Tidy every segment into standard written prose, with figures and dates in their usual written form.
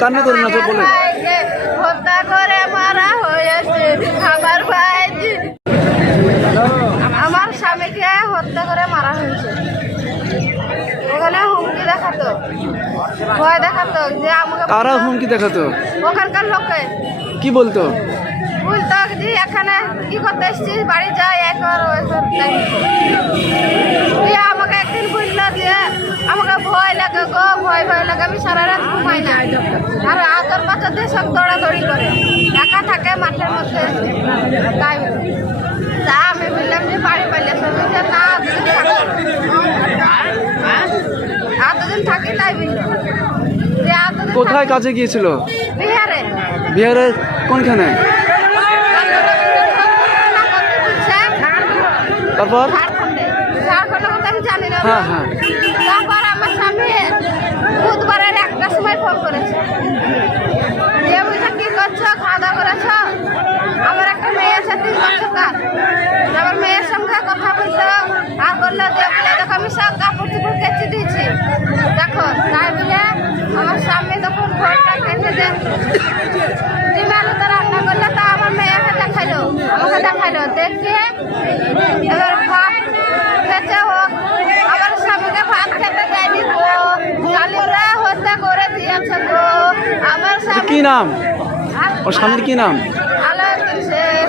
কান্না করে না তো বলে হত্যা করে মারা হয়েছে আমার ভাই, আমার স্বামীকে হত্যা করে মারা হয়েছে। ওখানে হুমকি দেখাতো, ভয় দেখাতো যে আমাকে। কারা হুমকি দেখাতো? ওখানকার লোকে। কি বলতো? বলতো যে এখানে কি করতে এসছিস, বাড়ি যাই, একবার আমাকে একদিন বললো যে আমাকে ভয় লাগে গো, ভয় লাগে, আমি সারা রাত ঘুমাই না। আর আদর বাচ্চা দিয়ে সব দৌড়াদৌড়ি করে, একা থাকে মাঠের মধ্যে। তাই তা আমি বললাম যে বাড়ি পাইলে না, আর দুদিন থাকি। তাই বললো যে কোথায় কাজে গিয়েছিল? বিহারে। বিহারে কোনখানে? তারপর ঝাড়খণ্ডের কথা আমি জানি না। হ্যাঁ হ্যাঁ। তারপর আমার স্বামী বুধবারের 1টার সময় ফোন করেছে, যে বুঝে কি করছো, খাওয়া দাওয়া করেছো? আমার একটা মেয়ে আছে 3 বছরকার। আমার মেয়ের সঙ্গে কথা বলতো আর বললো যে বলে দেখো আমি সব কাপড় চুপড় কেচে দিয়েছি, দেখো। তাই বলে আমার স্বামী তখন ফোনটা কেটে দেয়। ডিম আলু তো রান্না করলে তা আমার মেয়েকে দেখাইলো, আমাকে দেখাইলো। দেখে এবার ভাত খেতে হোক, আমার স্বামীকে ভাত খেতে দেয়নি গো, জালিমরা হত্যা করে দিয়েছে গো আমার স্বামী। কি নাম ওর স্বামীর? কি নাম? আলাউদ্দিন শেখ।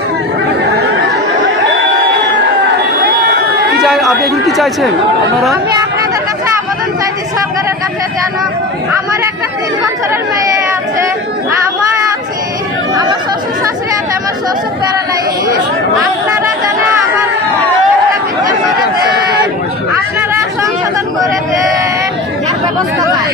কি চাই আপনি? এখন কি চাইছেন আপনারা? আমি আপনাদের কাছে আবেদন চাইছি সরকারের কাছে, যেন আমার একটা 3 বছরের মেয়ে আছে, আমার আছি, আমার শ্বশুর শাশুড়ি আছে, আমার শ্বশুর প্যারালাইসিস। আপনারা যেন আমার একটা বিচার করে দেন, আপনারা সংশোধন করে দেন, এর ব্যবস্থা পাই।